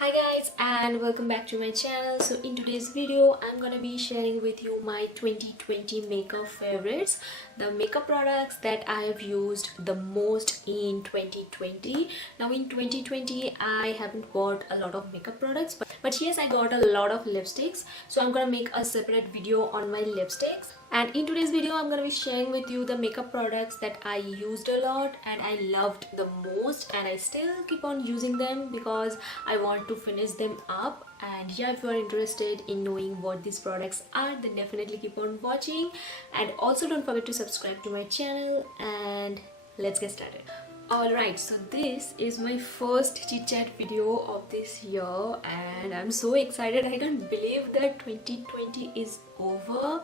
Hi guys, and welcome back to my channel. So in today's video I'm gonna be sharing with you my 2020 makeup favorites, the makeup products that I have used the most in 2020. Now in 2020 I haven't got a lot of makeup products, but yes, I got a lot of lipsticks, so I'm gonna make a separate video on my lipsticks. And in today's video I'm gonna be sharing with you the makeup products that I used a lot and I loved the most, and I still keep on using them because I want to finish them up. And yeah, if you are interested in knowing what these products are, then definitely keep on watching, and also don't forget to subscribe to my channel. And let's get started. Alright, so this is my first chit chat video of this year and I'm so excited. I can't believe that 2020 is over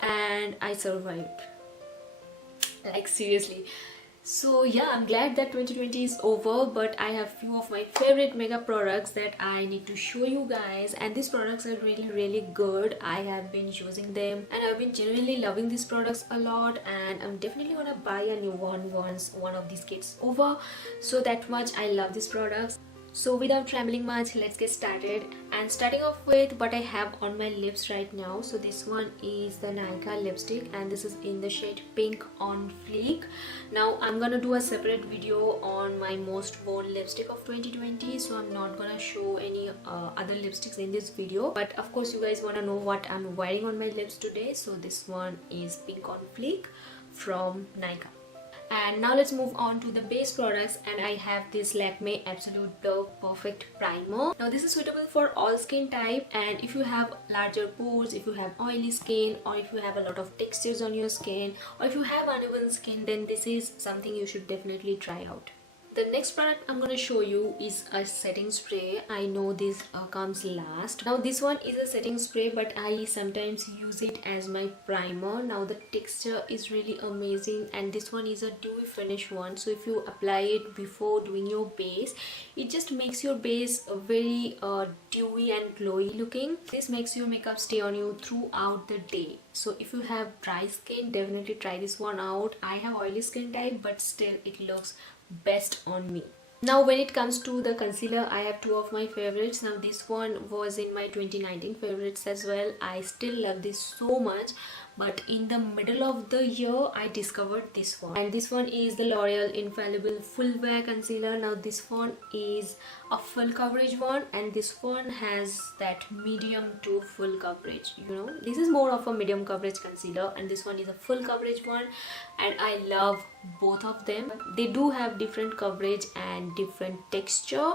and I survived, like seriously. So yeah, I'm glad that 2020 is over, but I have few of my favorite makeup products that I need to show you guys, and these products are really good. I have been using them and I've been genuinely loving these products a lot, and I'm definitely gonna buy a new one once one of these gets over. So that much I love these products. So without rambling much, let's get started. And starting off with what I have on my lips right now. So this one is the Nykaa lipstick and this is in the shade Pink on Fleek. Now I'm gonna do a separate video on my most worn lipstick of 2020, so I'm not gonna show any other lipsticks in this video, but of course you guys wanna know what I'm wearing on my lips today. So this one is Pink on Fleek from Nykaa. And now let's move on to the base products, and I have this Lakme Absolute Blur Perfect Primer. Now this is suitable for all skin type, and if you have larger pores, if you have oily skin, or if you have a lot of textures on your skin, or if you have uneven skin, then this is something you should definitely try out. The next product I'm going to show you is a setting spray. I know this comes last. Now this one is a setting spray, but I sometimes use it as my primer. Now the texture is really amazing, and this one is a dewy finish one. So if you apply it before doing your base, it just makes your base very dewy and glowy looking. This makes your makeup stay on you throughout the day. So if you have dry skin, definitely try this one out. I have oily skin type, but still it looks best on me. Now when it comes to the concealer, I have two of my favorites. Now this one was in my 2019 favorites as well. I still love this so much, but in the middle of the year I discovered this one, and this one is the L'Oreal Infallible Full Wear Concealer. Now this one is a full coverage one, and this one has that medium to full coverage. This is more of a medium coverage concealer, and this one is a full coverage one, and I love both of them. They do have different coverage and different texture,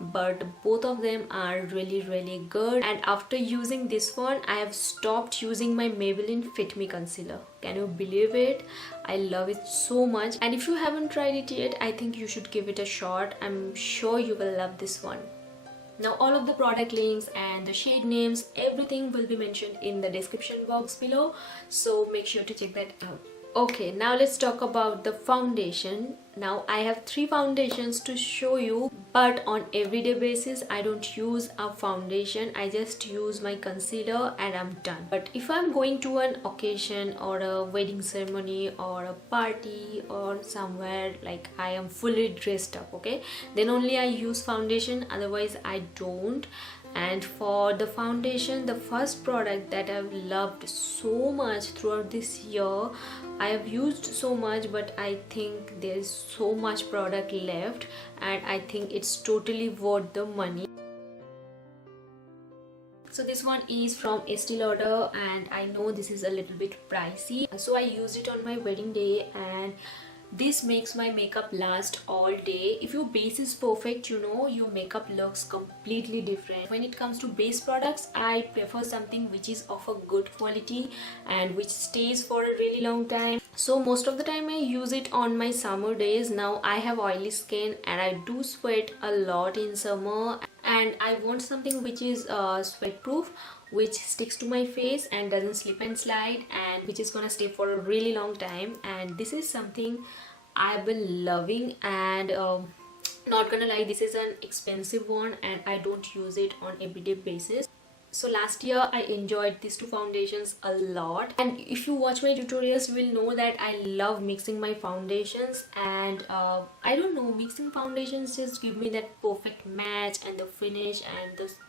but both of them are really good. And after using this one, I have stopped using my Maybelline Fit Me concealer. Can you believe it? I love it so much, and if you haven't tried it yet, I think you should give it a shot. I'm sure you will love this one. Now all of the product links and the shade names, everything will be mentioned in the description box below, so make sure to check that out. Okay, now let's talk about the foundation. Now I have three foundations to show you, but on everyday basis I don't use a foundation. I just use my concealer and I'm done. But if I'm going to an occasion or a wedding ceremony or a party or somewhere like I am fully dressed up, okay, then only I use foundation, otherwise I don't. And for the foundation, the first product that I've loved so much throughout this year, I have used so much, but I think there's so much product left and I think it's totally worth the money. So this one is from Estee Lauder, and I know this is a little bit pricey, so I used it on my wedding day, and this makes my makeup last all day. If your base is perfect, your makeup looks completely different. When it comes to base products, I prefer something which is of a good quality and which stays for a really long time. So most of the time I use it on my summer days. Now I have oily skin and I do sweat a lot in summer, and I want something which is sweat proof, which sticks to my face and doesn't slip and slide, and which is gonna stay for a really long time. And this is something I've been loving, and not gonna lie, this is an expensive one and I don't use it on everyday basis. So last year I enjoyed these two foundations a lot, and if you watch my tutorials you will know that I love mixing my foundations, and I don't know, mixing foundations just give me that perfect match, and the finish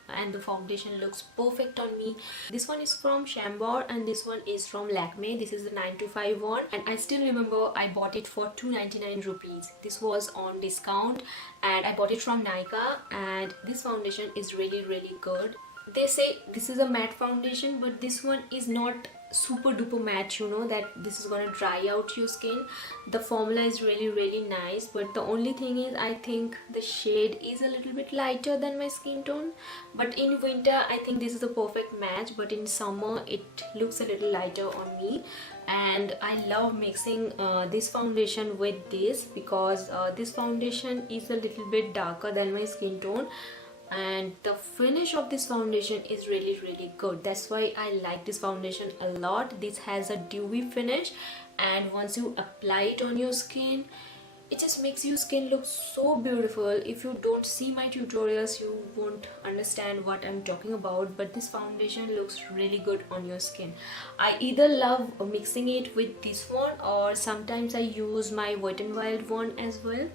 and the foundation looks perfect on me. This one is from Chambor and this one is from Lakme. This is the 925 one, and I still remember I bought it for 299 rupees. This was on discount and I bought it from Nykaa, and this foundation is really good. They say this is a matte foundation, but this one is not super duper matte, you know, that this is gonna dry out your skin. The formula is really nice, but the only thing is I think the shade is a little bit lighter than my skin tone. But in winter I think this is a perfect match, but in summer it looks a little lighter on me. And I love mixing this foundation with this, because this foundation is a little bit darker than my skin tone, and the finish of this foundation is really good. That's why I like this foundation a lot. This has a dewy finish, and once you apply it on your skin, it just makes your skin look so beautiful. If you don't see my tutorials you won't understand what I'm talking about, but this foundation looks really good on your skin. I either love mixing it with this one, or sometimes I use my Wet n Wild one as well,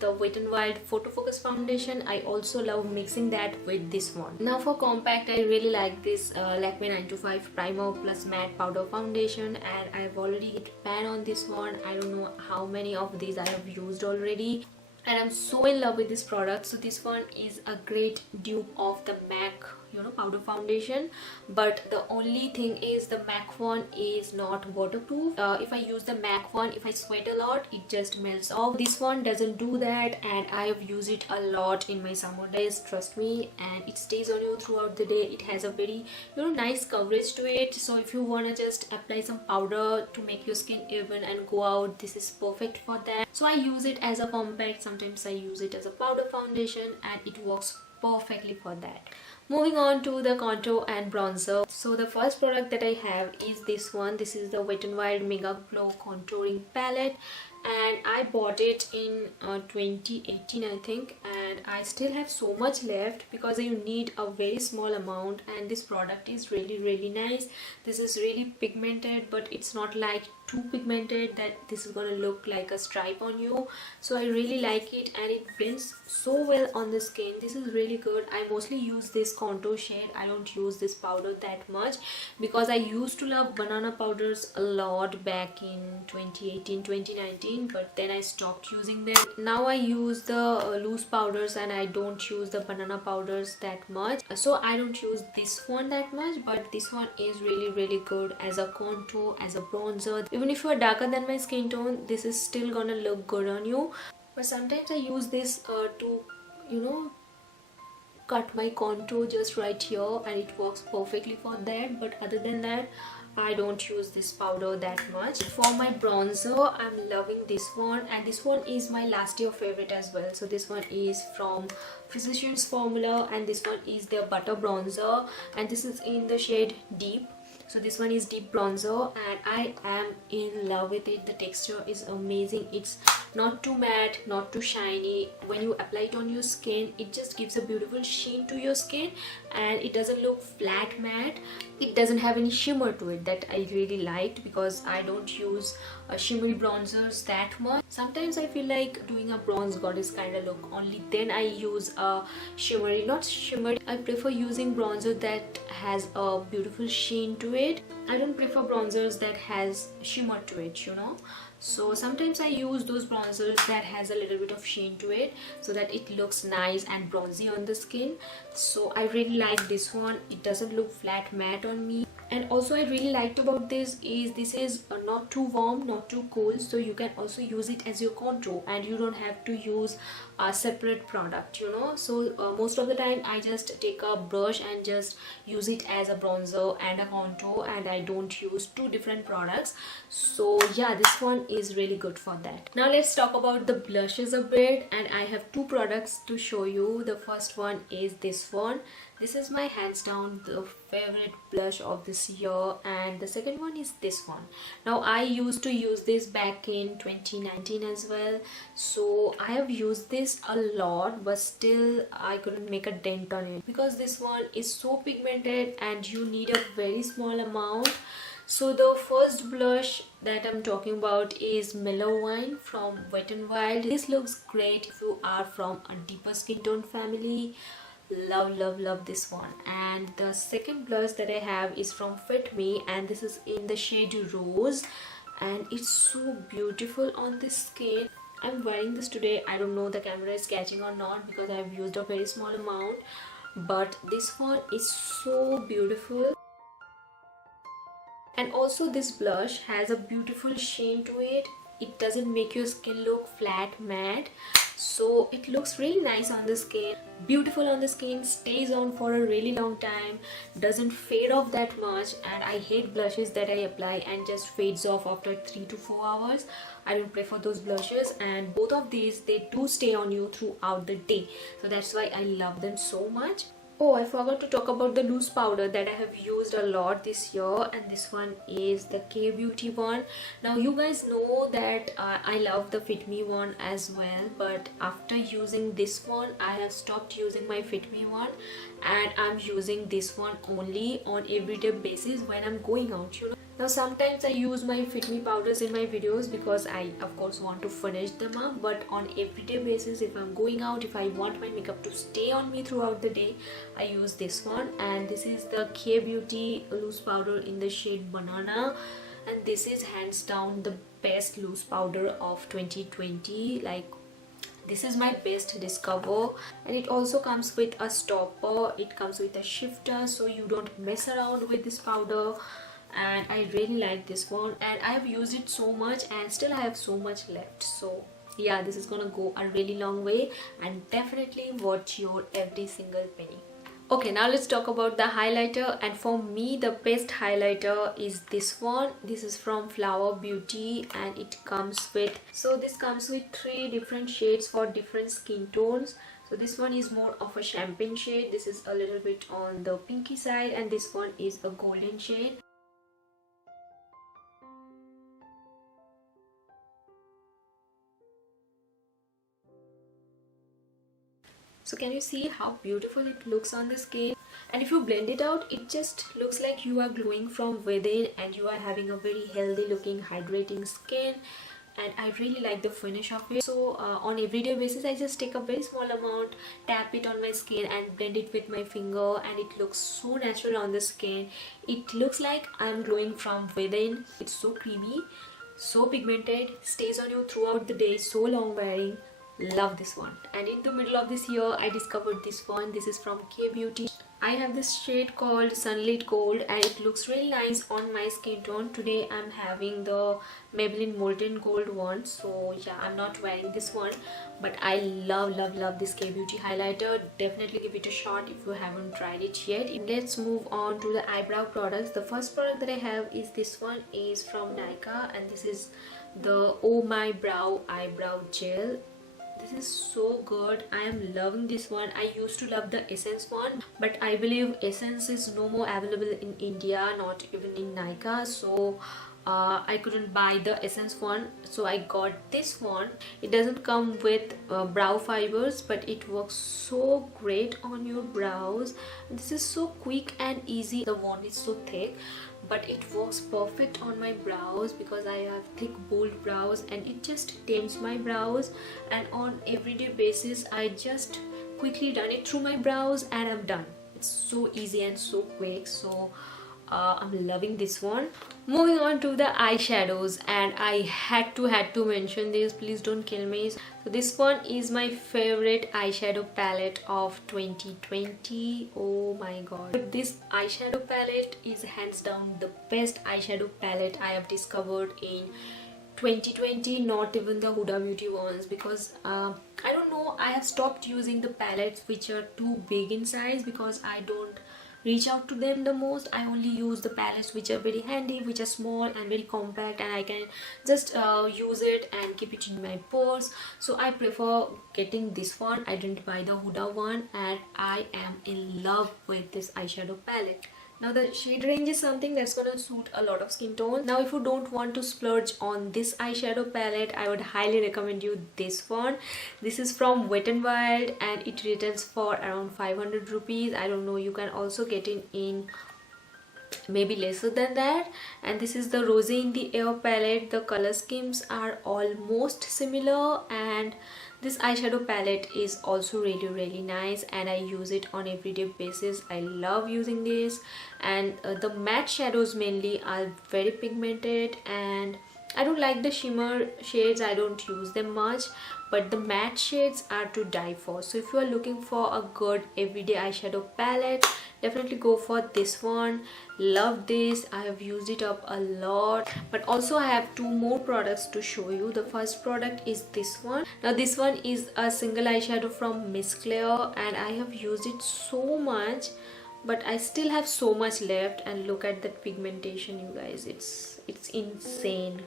the Wet n Wild Photo Focus foundation. I also love mixing that with this one. Now for compact, I really like this Lakme 925 primer plus matte powder foundation, and I've already hit pan on this one. I don't know how many of these I have used already, and I'm so in love with this product. So this one is a great dupe of the MAC, you know, powder foundation, but the only thing is the MAC one is not waterproof. If I use the MAC one, if I sweat a lot, it just melts off. This one doesn't do that, and I have used it a lot in my summer days, trust me, and it stays on you throughout the day. It has a very, you know, nice coverage to it. So if you want to just apply some powder to make your skin even and go out, this is perfect for that. So I use it as a compact, sometimes I use it as a powder foundation, and it works perfectly for that. Moving on to the contour and bronzer. So the first product that I have is this one. This is the Wet n Wild Megaglo contouring palette, and I bought it in 2018 I think, and I still have so much left because you need a very small amount, and this product is really nice. This is really pigmented, but it's not like too pigmented that this is gonna look like a stripe on you. So I really like it, and it blends so well on the skin. This is really good. I mostly use this contour shade. I don't use this powder that much because I used to love banana powders a lot back in 2018 2019, but then I stopped using them. Now I use the loose powders, and I don't use the banana powders that much, so I don't use this one that much. But this one is really good as a contour, as a bronzer. Even if you are darker than my skin tone, this is still gonna look good on you. But sometimes I use this to, you know, cut my contour just right here, and it works perfectly for that. But other than that, I don't use this powder that much. For my bronzer, I'm loving this one, and this one is my last year favorite as well. So this one is from Physicians Formula, and this one is their butter bronzer, and this is in the shade Deep. So this one is deep bronzer, and I am in love with it. The texture is amazing. It's not too matte, not too shiny. When you apply it on your skin, it just gives a beautiful sheen to your skin, and it doesn't look flat matte. It doesn't have any shimmer to it, that I really liked, because I don't use shimmery bronzers that much. Sometimes I feel like doing a bronze goddess kind of look, only then I use a shimmery, not shimmery. I prefer using bronzer that has a beautiful sheen to it. I don't prefer bronzers that has shimmer to it, you know. So sometimes I use those bronzers that has a little bit of sheen to it, so that it looks nice and bronzy on the skin. So I really like this one. It doesn't look flat matte on me. And also I really liked about this is not too warm, not too cold, so you can also use it as your contour, and you don't have to use a separate product, you know. So most of the time I just take a brush and just use it as a bronzer and a contour, and I don't use two different products. So yeah, this one is really good for that. Now let's talk about the blushes a bit, and I have two products to show you. The first one is this one. This is my hands down the favorite blush of this year, and the second one is this one. Now I used to use this back in 2019 as well, so I have used this a lot, but still I couldn't make a dent on it because this one is so pigmented and you need a very small amount. So the first blush that I'm talking about is Mellow from Wet n Wild. This looks great if you are from a deeper skin tone family. Love this one. And the second blush that I have is from Fit Me, and this is in the shade Rose, and it's so beautiful on this skin. I'm wearing this today. I don't know the camera is catching or not because I've used a very small amount, but this one is so beautiful. And also this blush has a beautiful sheen to it. It doesn't make your skin look flat matte, so it looks really nice on the skin, beautiful on the skin, stays on for a really long time, doesn't fade off that much. And I hate blushes that I apply and just fades off after 3 to 4 hours. I don't prefer those blushes, and both of these, they do stay on you throughout the day, so that's why I love them so much. Oh, I forgot to talk about the loose powder that I have used a lot this year, and this one is the K-Beauty one. Now you guys know that I love the Fit Me one as well, but after using this one I have stopped using my Fit Me one, and I'm using this one only on everyday basis when I'm going out, you know. Now sometimes I use my Fit Me powders in my videos because I of course want to finish them up, but on everyday basis, if I'm going out, if I want my makeup to stay on me throughout the day, I use this one. And this is the K-Beauty loose powder in the shade Banana, and this is hands down the best loose powder of 2020. Like, this is my best discover. And it also comes with a stopper, it comes with a shifter, so you don't mess around with this powder. And I really like this one, and I have used it so much and still I have so much left. So yeah, this is gonna go a really long way, and definitely watch your every single penny. Okay, now let's talk about the highlighter. And for me, the best highlighter is this one. This is from Flower Beauty, and it comes with, so this comes with 3 different shades for different skin tones. So this one is more of a champagne shade, this is a little bit on the pinky side, and this one is a golden shade. So can you see how beautiful it looks on the skin? And if you blend it out, it just looks like you are glowing from within and you are having a very healthy looking hydrating skin. And I really like the finish of it. So on everyday basis, I just take a very small amount, tap it on my skin and blend it with my finger, and it looks so natural on the skin. It looks like I'm glowing from within. It's so creamy, so pigmented, stays on you throughout the day, so long wearing. Love this one. And in the middle of this year, I discovered this one. This is from K-Beauty. I have this shade called Sunlit Gold, and it looks really nice on my skin tone. Today I'm having the Maybelline Molten Gold one, so yeah, I'm not wearing this one, but I love this K-Beauty highlighter. Definitely give it a shot if you haven't tried it yet. Let's move on to the eyebrow products. The first product that I have is this one, is from Nykaa, and this is the Oh My Brow eyebrow gel. This is so good. I am loving this one. I used to love the Essence one, but I believe Essence is no more available in India, not even in Nykaa, so I couldn't buy the Essence one, so I got this one. It doesn't come with brow fibers, but it works so great on your brows. This is so quick and easy. The wand is so thick, but it works perfect on my brows because I have thick bold brows, and it just tames my brows. And on everyday basis, I just quickly run it through my brows and I'm done. It's so easy and so quick, so I'm loving this one. Moving on to the eyeshadows, and I had to mention this, please don't kill me. So this one is my favorite eyeshadow palette of 2020. Oh my god, this eyeshadow palette is hands down the best eyeshadow palette I have discovered in 2020, not even the Huda Beauty ones, because I don't know, I have stopped using the palettes which are too big in size because I don't reach out to them the most. I only use the palettes which are very handy, which are small and very compact, and I can just use it and keep it in my purse. So I prefer getting this one. I didn't buy the Huda one, and I am in love with this eyeshadow palette. Now the shade range is something that's gonna suit a lot of skin tones. Now if you don't want to splurge on this eyeshadow palette, I would highly recommend you this one. This is from Wet n Wild and it retails for around 500 rupees. I don't know, you can also get it in maybe lesser than that. And this is the Rose in the Air palette. The color schemes are almost similar, and this eyeshadow palette is also really nice, and I use it on everyday basis. I love using this, and the matte shadows mainly are very pigmented, and I don't like the shimmer shades. I don't use them much, but the matte shades are to die for. So if you are looking for a good everyday eyeshadow palette, definitely go for this one. Love this. I have used it up a lot. But also I have two more products to show you. The first product is this one. Now this one is a single eyeshadow from Miss Claire, and I have used it so much, but I still have so much left. And look at that pigmentation, you guys. It's insane.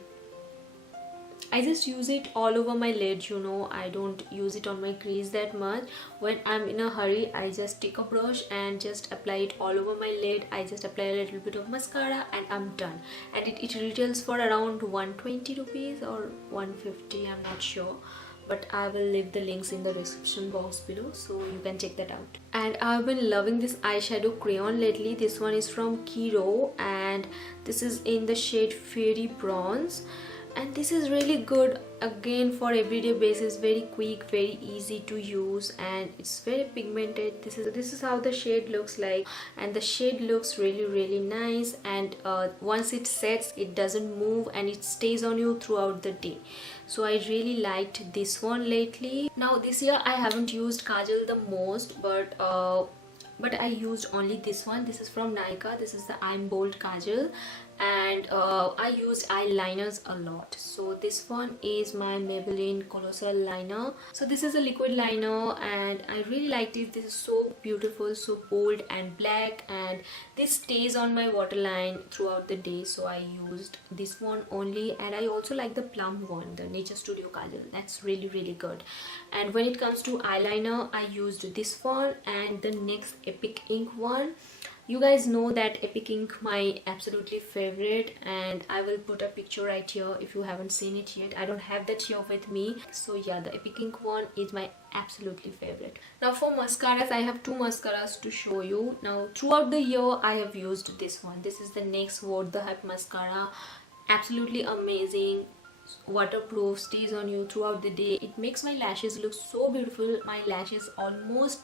I just use it all over my lid, you know. I don't use it on my crease that much. When I'm in a hurry, I just take a brush and just apply it all over my lid. I just apply a little bit of mascara and I'm done. And it retails for around 120 rupees or 150, I'm not sure. But I will leave the links in the description box below, so you can check that out. And I've been loving this eyeshadow crayon lately. This one is from Kiro, and this is in the shade Fairy Bronze. And this is really good again for everyday basis. Very quick, very easy to use, and it's very pigmented. This is how the shade looks like, and the shade looks really nice. And once it sets, it doesn't move and it stays on you throughout the day. So I really liked this one lately. Now this year I haven't used kajal the most, but I used only this one. This is from Nykaa. This is the I'm Bold kajal, and I used eyeliners a lot. So this one is my Maybelline Colossal liner. So this is a liquid liner, and I really liked it. This is so beautiful, so bold and black, and this stays on my waterline throughout the day. So I used this one only, and I also like the plum one, the Nature Studio kajal. That's really good. And when it comes to eyeliner, I used this one and the NYX Epic Ink one. You guys know that Epic Ink my absolutely favorite, and I will put a picture right here if you haven't seen it yet. I don't have that here with me. So yeah, the Epic Ink one is my absolutely favorite. Now for mascaras, I have two mascaras to show you. Now throughout the year I have used this one. This is the NYX What the Hype mascara. Absolutely amazing, waterproof, stays on you throughout the day. It makes my lashes look so beautiful. My lashes almost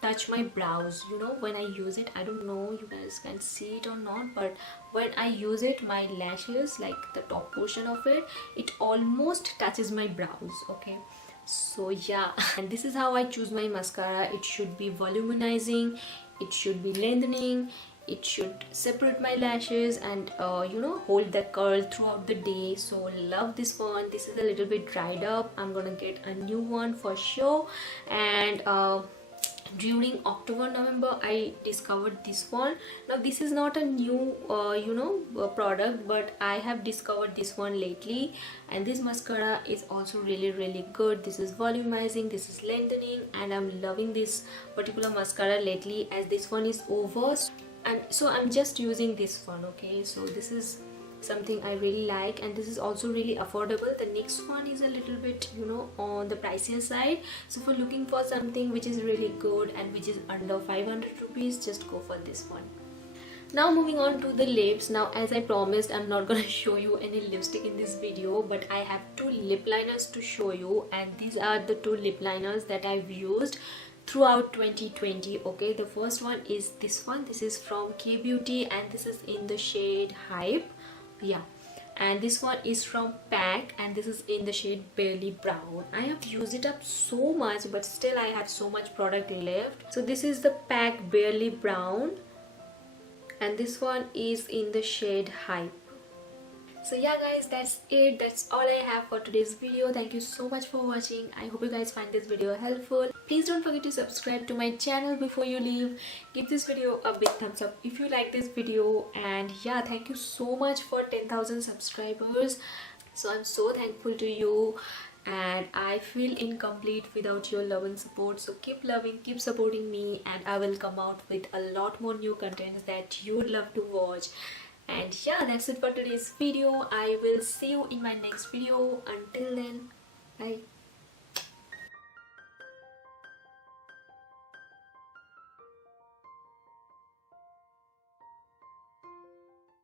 touch my brows, you know, when I use it. I don't know you guys can see it or not, but when I use it, my lashes, like the top portion of it, it almost touches my brows. Okay, so yeah. And this is how I choose my mascara. It should be voluminizing, it should be lengthening, it should separate my lashes, and you know, hold the curl throughout the day. So love this one. This is a little bit dried up. I'm gonna get a new one for sure. And during October November I discovered this one. Now this is not a new you know, product, but I have discovered this one lately, and this mascara is also really good. This is volumizing, this is lengthening, and I'm loving this particular mascara lately, as this one is over, and so I'm just using this one. Okay, so this is something I really like, and this is also really affordable. The next one is a little bit, you know, on the pricier side. So for looking for something which is really good and which is under 500 rupees, just go for this one. Now moving on to the lips. Now as I promised, I'm not gonna show you any lipstick in this video, but I have two lip liners to show you, and these are the two lip liners that I've used throughout 2020. Okay, the first one is this one. This is from K Beauty, and this is in the shade Hype. Yeah, and this one is from Pack, and this is in the shade Barely Brown. I have used it up so much, but still I have so much product left. So this is the Pack Barely Brown, and this one is in the shade Hype. So yeah guys, that's it. That's all I have for today's video. Thank you so much for watching. I hope you guys find this video helpful. Please don't forget to subscribe to my channel before you leave. Give this video a big thumbs up if you like this video. And yeah, thank you so much for 10,000 subscribers. So I'm so thankful to you, and I feel incomplete without your love and support. So keep loving, keep supporting me, and I will come out with a lot more new content that you would love to watch. And yeah, that's it for today's video. I will see you in my next video. Until then, bye.